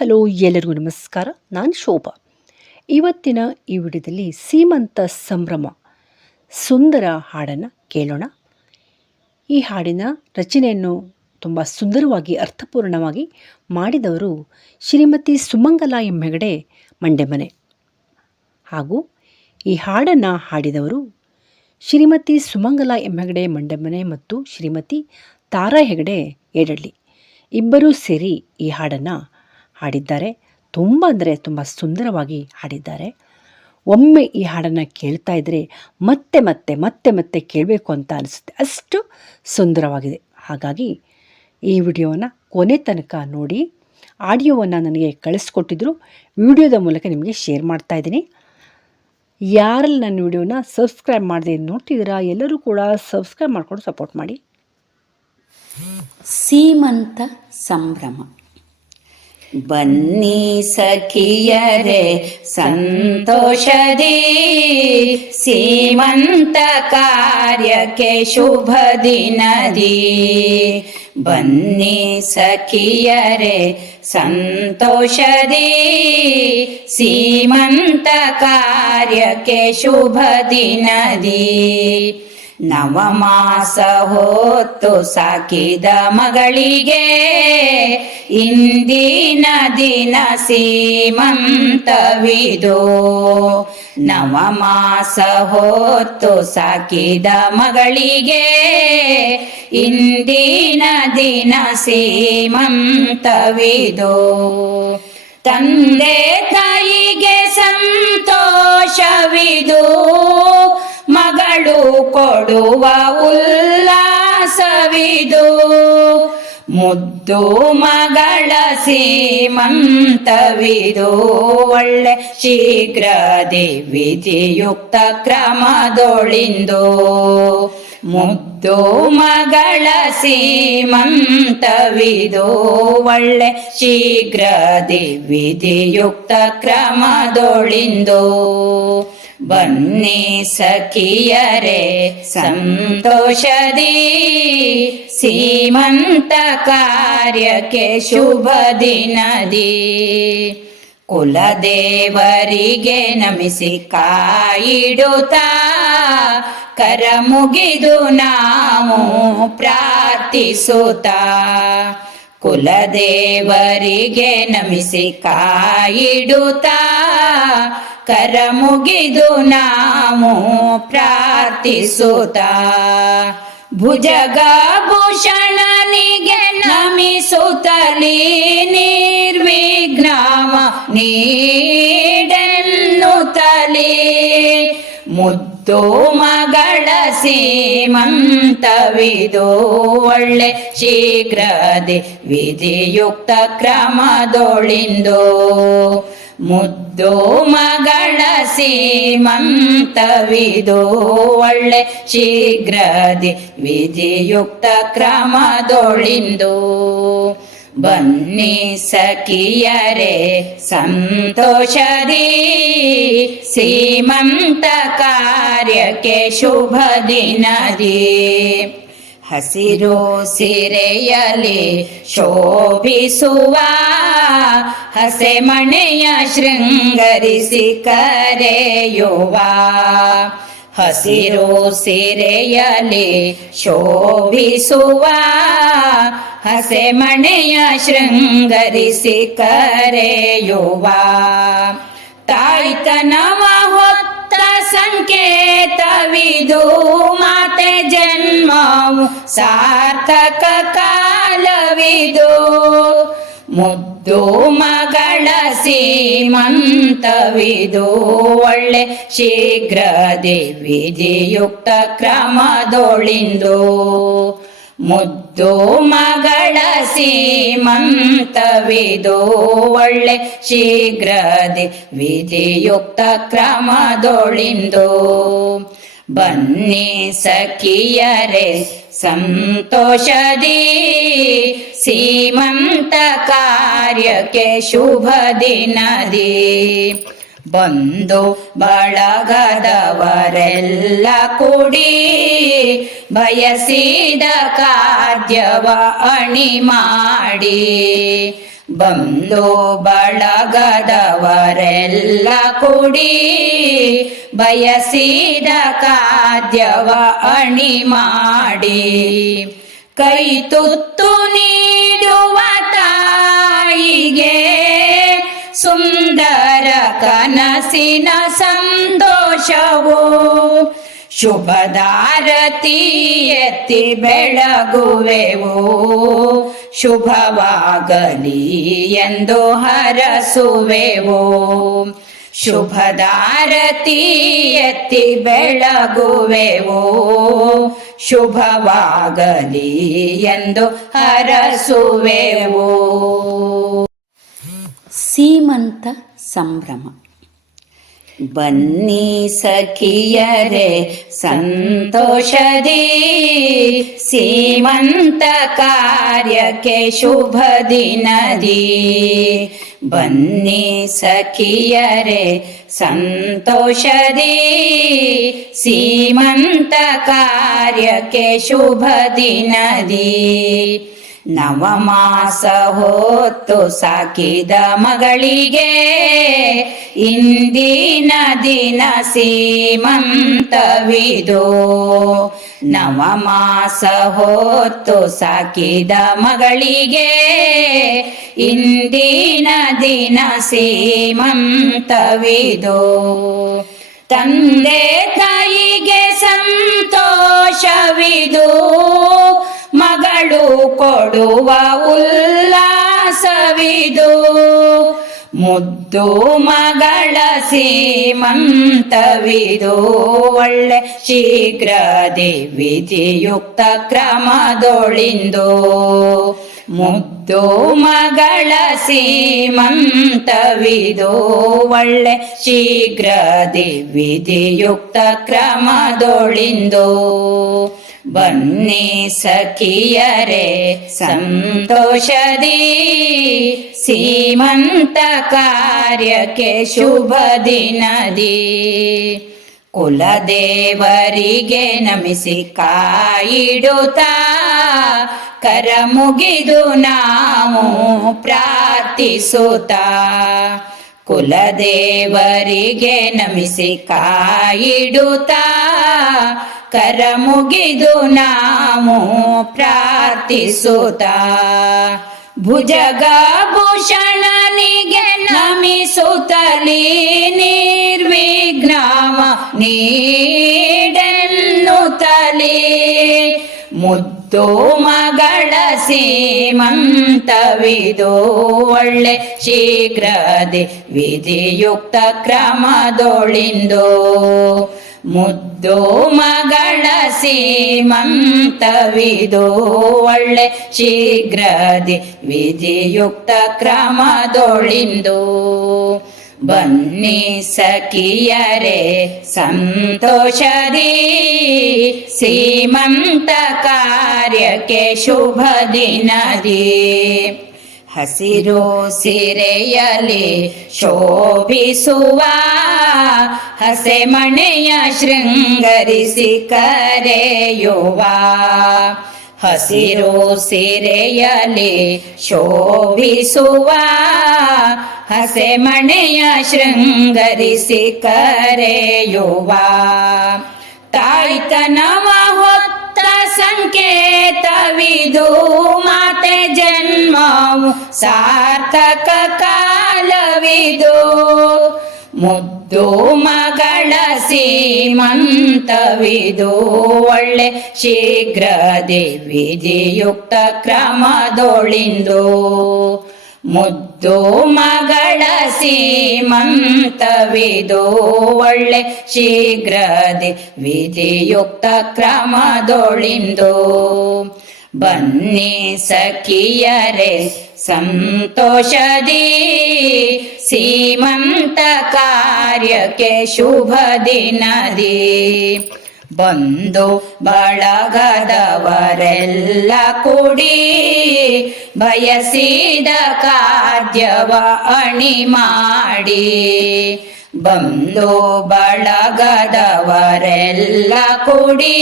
Hello, ಎಲ್ಲರಿಗೂ ನಮಸ್ಕಾರ. ನಾನು ಶೋಭಾ. ಇವತ್ತಿನ ಈ ವಿಡಿಯೋದಲ್ಲಿ ಸೀಮಂತ ಸಂಭ್ರಮ ಸುಂದರ ಹಾಡನ್ನು ಕೇಳೋಣ. ಈ ಹಾಡಿನ ರಚನೆಯನ್ನು ತುಂಬ ಸುಂದರವಾಗಿ ಅರ್ಥಪೂರ್ಣವಾಗಿ ಮಾಡಿದವರು ಶ್ರೀಮತಿ ಸುಮಂಗಲ ಎಂ ಹೆಗಡೆ ಮಂಡೆಮನೆ. ಹಾಗೂ ಈ ಹಾಡನ್ನು ಹಾಡಿದವರು ಶ್ರೀಮತಿ ಸುಮಂಗಲ ಎಂ ಹೆಗಡೆ ಮಂಡೆಮನೆ ಮತ್ತು ಶ್ರೀಮತಿ ತಾರಾ ಹೆಗಡೆ ಏಡಳ್ಳಿ ಇಬ್ಬರೂ ಸೇರಿ ಈ ಹಾಡನ್ನು ಹಾಡಿದ್ದಾರೆ. ತುಂಬ ಅಂದರೆ ತುಂಬ ಸುಂದರವಾಗಿ ಹಾಡಿದ್ದಾರೆ. ಒಮ್ಮೆ ಈ ಹಾಡನ್ನು ಕೇಳ್ತಾ ಇದ್ದರೆ ಮತ್ತೆ ಮತ್ತೆ ಮತ್ತೆ ಮತ್ತೆ ಕೇಳಬೇಕು ಅಂತ ಅನಿಸುತ್ತೆ, ಅಷ್ಟು ಸುಂದರವಾಗಿದೆ. ಹಾಗಾಗಿ ಈ ವಿಡಿಯೋವನ್ನು ಕೊನೆ ತನಕ ನೋಡಿ. ಆಡಿಯೋವನ್ನು ನನಗೆ ಕಳಿಸ್ಕೊಟ್ಟಿದ್ರು, ವಿಡಿಯೋದ ಮೂಲಕ ನಿಮಗೆ ಶೇರ್ ಮಾಡ್ತಾ ಇದ್ದೀನಿ. ಯಾರಲ್ಲಿ ನನ್ನ ವಿಡಿಯೋನ ಸಬ್ಸ್ಕ್ರೈಬ್ ಮಾಡದೆ ನೋಡ್ತಿದ್ದೀರಾ ಎಲ್ಲರೂ ಕೂಡ ಸಬ್ಸ್ಕ್ರೈಬ್ ಮಾಡಿಕೊಂಡು ಸಪೋರ್ಟ್ ಮಾಡಿ. ಸೀಮಂತ ಸಂಭ್ರಮ. ಬನ್ನಿ ಸಖಿಯರೇ ಸಂತೋಷದಿ, ಸೀಮಂತ ಕಾರ್ಯಕ್ಕೆ ಶುಭ ದಿನದಿ. ಬನ್ನಿ ಸಖಿಯರೇ ಸಂತೋಷದಿ, ಸೀಮಂತ ಕಾರ್ಯಕ್ಕೆ ಶುಭ ದಿನದಿ. ನವಮಾಸ ಹೊತ್ತು ಸಾಕಿದ ಮಗಳಿಗೆ ಇಂದಿನ ದಿನ ಸೀಮಂತವಿದು. ನವಮಾಸ ಹೊತ್ತು ಸಾಕಿದ ಮಗಳಿಗೆ ಇಂದಿನ ದಿನ ಸೀಮಂತವಿದು. ತಂದೆ ತಾಯಿಗೆ ಸಂತೋಷವಿದು, ಮಗಳು ಕೊಡುವ ಉಲ್ಲಾಸವಿದು. ಮುದ್ದು ಮಗಳ ಸೀಮಂತವಿದು, ಒಳ್ಳೆ ಶೀಘ್ರದಿ ವಿಧಿಯುಕ್ತ ಕ್ರಮದೊಳಿಂದು. ಮುದ್ದು ಮಗಳ ಸೀಮಂತವಿದು, ಒಳ್ಳೆ ಶೀಘ್ರದಿ ವಿಧಿಯುಕ್ತ ಕ್ರಮದೊಳಿಂದು. ಬನ್ನಿ ಸಖಿಯರೇ ಸಂತೋಷದಿ, ಸೀಮಂತ ಕಾರ್ಯಕ್ಕೆ ಶುಭ ದಿನದಿ. ಕುಲದೇವರಿಗೆ ನಮಿಸಿ ಕಾಯಿಡುತ್ತಾ ಕರ ಮುಗಿದು ನಾವು ಪ್ರಾರ್ಥಿಸುತ್ತಾ. ಕುಲದೇವರಿಗೆ ನಮಿಸಿ ಕಾಯಿಡುತ್ತಾ ಕರ ಮುಗಿದು ನಾವು ಪ್ರಾರ್ಥಿಸುತ್ತಾ. ಭುಜಗಭೂಷಣನಿಗೆ ನಮಿಸುತ್ತಲೀ ನಿರ್ವಿಘ್ನವ ನೀಡೆನ್ನುತ್ತಲೀ. ಮುದ್ದು ಮಗಳ ಸೀಮಂತವಿದು, ಒಳ್ಳೆ ಶೀಘ್ರದಿ ವಿಧಿಯುಕ್ತ ಕ್ರಮದೊಳಿಂದು. ಮುದ್ದು ಮಗಳ ಸೀಮಂತವಿದು, ಒಳ್ಳೆ ಶೀಘ್ರದಿ ವಿಧಿಯುಕ್ತ ಕ್ರಮದೊಳಿಂದು. ಬನ್ನಿ ಸಖಿಯರೇ ಸಂತೋಷದಿ, ಸೀಮಂತ ಕಾರ್ಯಕ್ಕೆ ಶುಭ ದಿನದಿ. ಹಸಿರು ಸೀರೆಯಲ್ಲಿ ಶೋಭಿಸುವ ಹಸೆಮಣೆಯ ಶೃಂಗರಿಸಿ ಕರೆಯುವ. ಹಸಿರು ಸೀರೆಯಲ್ಲಿ ಶೋಭಿಸುವ ಹಸೆಮಣೆಯ ಶೃಂಗರಿಸಿ ಕರೆಯುವ. ತಾಯ್ತನವ ಹೊತ್ತ ಸಂಕೇತವಿದು, ಮಾತೆ ಜನ್ಮವು ಸಾರ್ಥಕ ಕಾಲವಿದು. ಮುದ್ದು ಮಗಳ ಸೀಮಂತವಿದು, ಒಳ್ಳೆ ಶೀಘ್ರದಿ ವಿಧಿಯುಕ್ತ ಕ್ರಮದೊಳಿಂದು. ಮುದ್ದು ಮಗಳ ಸೀಮಂತವಿದು, ಒಳ್ಳೆ ಶೀಘ್ರದಿ ವಿಧಿಯುಕ್ತ ಕ್ರಮದೊಳಿಂದು. ಬನ್ನಿ ಸಖಿಯರೇ ಸಂತೋಷದಿ, ಸೀಮಂತ ಕಾರ್ಯಕ್ಕೆ ಶುಭ ದಿನದಿ. ಬಂಧು ಬಳಗದವರೆಲ್ಲ ಕೂಡಿ ಬಯಸಿದ ಖಾದ್ಯವ ಅಣಿ ಮಾಡಿ ಬಂಧು ಬಳಗದವರೆಲ್ಲ ಕೂಡಿ ಬಯಸಿದ ಖಾದ್ಯವ ಅಣಿ ಮಾಡಿ ಕೈ ತುತ್ತು ನೀಡುವ ತಾಯಿಗೆ ಸುಂದರ ಕನಸಿನ ಸಂತೋಷವು ಶುಭದಾರತಿ ಎತ್ತಿ ಬೆಳಗುವೆವು ಶುಭವಾಗಲಿ ಎಂದು ಹರಸುವೆವು ಶುಭದಾರತಿ ಎತ್ತಿ ಬೆಳಗುವೆವು ಶುಭವಾಗಲಿ ಎಂದು ಹರಸುವೆವು. ಸೀಮಂತ ಸಂಭ್ರಮ. ಬನ್ನಿ ಸಖಿಯರೇ ಸಂತೋಷದಿ ಸೀಮಂತ ಕಾರ್ಯಕ್ಕೆ ಶುಭ ದಿನದಿ. ಬನ್ನಿ ಸಖಿಯರೇ ಸಂತೋಷದಿ ಸೀಮಂತ ಕಾರ್ಯಕ್ಕೆ ಶುಭ ದಿನದಿ. ನವಮಾಸ ಹೊತ್ತು ಸಾಕಿದ ಮಗಳಿಗೆ ಇಂದಿನ ದಿನ ಸೀಮಂತವಿದು. ನವಮಾಸ ಹೊತ್ತು ಸಾಕಿದ ಮಗಳಿಗೆ ಇಂದಿನ ದಿನ ಸೀಮಂತವಿದು. ತಂದೆ ತಾಯಿಗೆ ಸಂತೋಷವಿದು ಮಗಳು ಕೊಡುವ ಉಲ್ಲಾಸವಿದು. ಮುದ್ದು ಮಗಳ ಸೀಮಂತವಿದು ಒಳ್ಳೆ ಶೀಘ್ರದಿ ವಿಧಿಯುಕ್ತ ಕ್ರಮದೊಳಿಂದು. ಮುದ್ದು ಮಗಳ ಸೀಮಂತವಿದು ಒಳ್ಳೆ ಶೀಘ್ರದಿ ವಿಧಿಯುಕ್ತ ಕ್ರಮದೊಳಿಂದು. ಬನ್ನಿ ಸಖಿಯರೇ ಸಂತೋಷದಿ ಸೀಮಂತ ಕಾರ್ಯಕ್ಕೆ ಶುಭ ದಿನದಿ. ಕುಲದೇವರಿಗೆ ನಮಿಸಿ ಕಾಯಿಡುತ್ತಾ ಕರ ಮುಗಿದು ನಾವು ಪ್ರಾರ್ಥಿಸುತ್ತಾ. ಕುಲದೇವರಿಗೆ ನಮಿಸಿ ಕಾಯಿಡುತ್ತಾ ಕರ ಮುಗಿದು ನಾವು ಪ್ರಾರ್ಥಿಸುತ್ತಾ. ಭುಜಗಭೂಷಣನಿಗೆ ನಮಿಸುತ್ತಲೀ ನಿರ್ವಿಘ್ನವ ನೀಡೆನ್ನುತ್ತಲೀ. ಮುದ್ದು ಮಗಳ ಸೀಮಂತವಿದು ಒಳ್ಳೆ ಶೀಘ್ರದಿ ವಿಧಿಯುಕ್ತ ಕ್ರಮದೊಳಿಂದು. ಮುದ್ದು ಮಗಳ ಸೀಮಂತವಿದು ಒಳ್ಳೆ ಶೀಘ್ರದಿ ವಿಧಿಯುಕ್ತ ಕ್ರಮದೊಳಿಂದು. ಬನ್ನಿ ಸಖಿಯರೇ ಸಂತೋಷದಿ ಸೀಮಂತ ಕಾರ್ಯಕ್ಕೆ ಶುಭ ದಿನದಿ. ಹಸಿರು ಸೀರೆಯಲ್ಲಿ ಶೋಭಿಸುವ ಹಸೆಮಣೆಯ ಶೃಂಗರಿಸಿ ಕರೆಯುವ. ಹಸಿರು ಸೀರೆಯಲ್ಲಿ ಶೋಭಿಸುವ ಹಸೆಮಣೆಯ ಶೃಂಗರಿಸಿ ಕರೆಯುವ. ತಾಯ್ತನವ ಹೊತ್ತ ಸಂಕೇತವಿದು ಮಾತೆ ಜನ್ಮವು ಸಾರ್ಥಕ ಕಾಲವಿದು. ಮುದ್ದು ಮಗಳ ಸೀಮಂತವಿದು ಒಳ್ಳೆ ಶೀಘ್ರದಿ ವಿಧಿಯುಕ್ತ ಕ್ರಮದೊಳಿಂದು. ಮುದ್ದು ಮಗಳ ಸೀಮಂತವಿದು ಒಳ್ಳೆ ಶೀಘ್ರದಿ ವಿಧಿಯುಕ್ತ ಕ್ರಮದೊಳಿಂದು. ಬನ್ನಿ ಸಖಿಯರೇ ಸಂತೋಷದಿ ಸೀಮಂತ ಕಾರ್ಯಕ್ಕೆ ಶುಭ ದಿನದಿ. ಬಂಧು ಬಳಗದವರೆಲ್ಲ ಕೂಡಿ ಬಯಸಿದ ಖಾದ್ಯವ ಅಣಿ ಮಾಡಿ. ಬಂಧು ಬಳಗದವರೆಲ್ಲ ಕೂಡಿ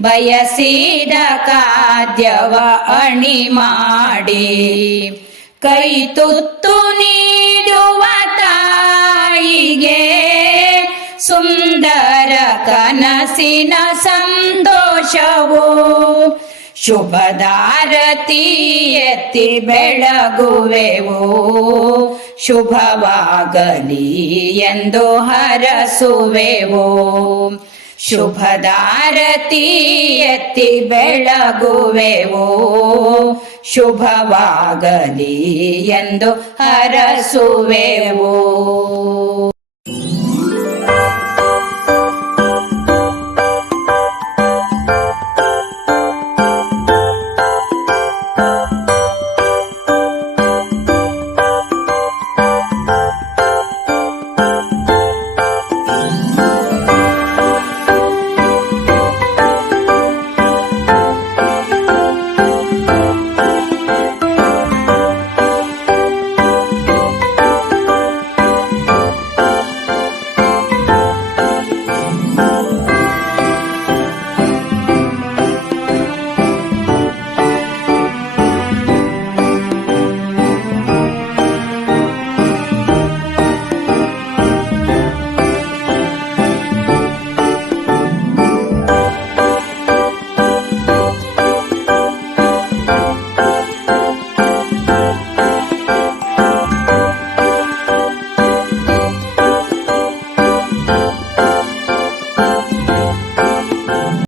ಬಯಸಿದ ಖಾದ್ಯವ ಅಣಿ ಮಾಡಿ ಕೈ ತುತ್ತು ನೀಡುವ ತಾಯಿಗೆ ಸುಂದರ ಕನಸಿನ ಸಂತೋಷವು ಶುಭದಾರತಿ ಎತ್ತಿ ಬೆಳಗುವೆವು ಶುಭವಾಗಲಿ ಎಂದು ಹರಸುವೆವು ಶುಭದಾರತಿ ಎತ್ತಿ ಬೆಳಗುವೆವು ಶುಭವಾಗಲಿ ಎಂದು ಹರಸುವೆವು.